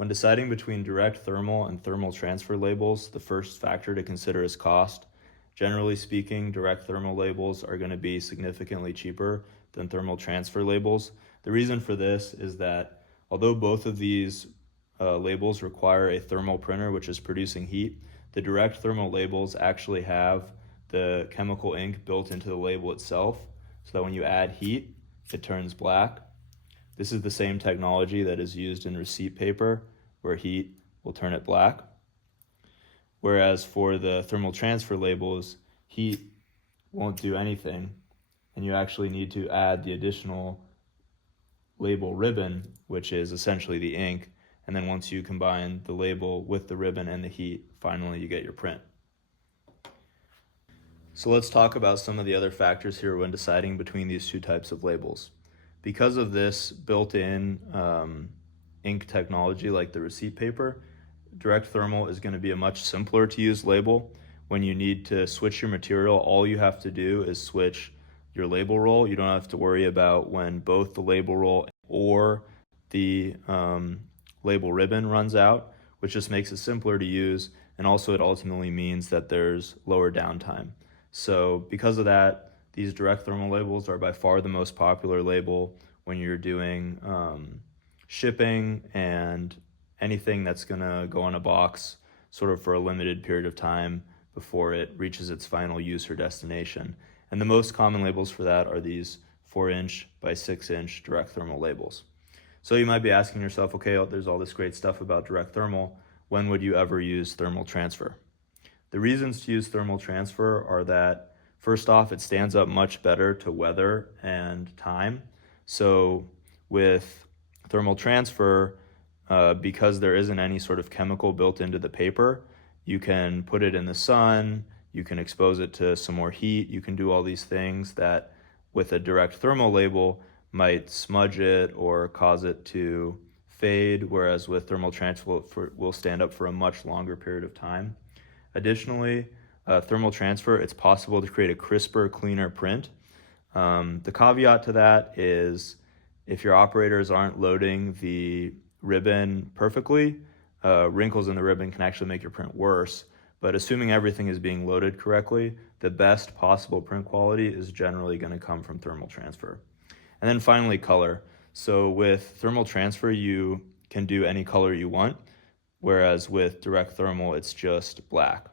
When deciding between direct thermal and thermal transfer labels, the first factor to consider is cost. Generally speaking, direct thermal labels are going to be significantly cheaper than thermal transfer labels. The reason for this is that although both of these labels require a thermal printer, which is producing heat, the direct thermal labels actually have the chemical ink built into the label itself, so that when you add heat, it turns black. This is the same technology that is used in receipt paper, where heat will turn it black. Whereas for the thermal transfer labels, heat won't do anything, and you actually need to add the additional label ribbon, which is essentially the ink, and then once you combine the label with the ribbon and the heat, finally you get your print. So let's talk about some of the other factors here when deciding between these two types of labels. Because of this built-in ink technology like the receipt paper, direct thermal is going to be a much simpler to use label. When you need to switch your material, all you have to do is switch your label roll. You don't have to worry about when both the label roll or the label ribbon runs out, which just makes it simpler to use, and also it ultimately means that there's lower downtime. So because of that, these direct thermal labels are by far the most popular label when you're doing shipping and anything that's gonna go in a box sort of for a limited period of time before it reaches its final use or destination. And the most common labels for that are these 4-inch by 6-inch direct thermal labels. So you might be asking yourself, okay, there's all this great stuff about direct thermal. When would you ever use thermal transfer? The reasons to use thermal transfer are that, first off, it stands up much better to weather and time. So with thermal transfer, because there isn't any sort of chemical built into the paper, you can put it in the sun, you can expose it to some more heat, you can do all these things that with a direct thermal label might smudge it or cause it to fade, whereas with thermal transfer will stand up for a much longer period of time. Additionally, thermal transfer, it's possible to create a crisper, cleaner print. The caveat to that is if your operators aren't loading the ribbon perfectly, wrinkles in the ribbon can actually make your print worse. But assuming everything is being loaded correctly, the best possible print quality is generally going to come from thermal transfer. And then finally, color. So with thermal transfer, you can do any color you want, whereas with direct thermal, it's just black.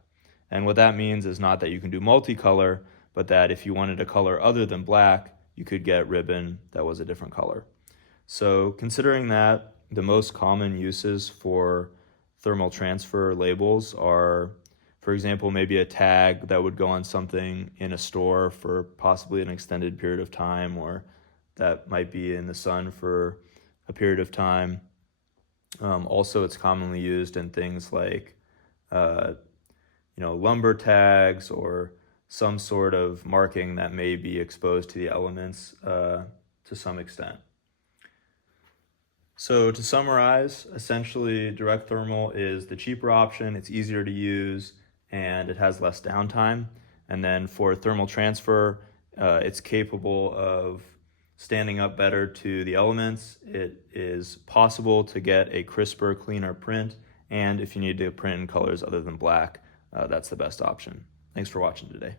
And what that means is not that you can do multicolor, but that if you wanted a color other than black, you could get ribbon that was a different color. So considering that, the most common uses for thermal transfer labels are, for example, maybe a tag that would go on something in a store for possibly an extended period of time, or that might be in the sun for a period of time. Also, it's commonly used in things like lumber tags or some sort of marking that may be exposed to the elements to some extent. So to summarize, essentially direct thermal is the cheaper option, it's easier to use, and it has less downtime. And then for thermal transfer, it's capable of standing up better to the elements. It is possible to get a crisper, cleaner print, and if you need to print in colors other than black, that's the best option. Thanks for watching today.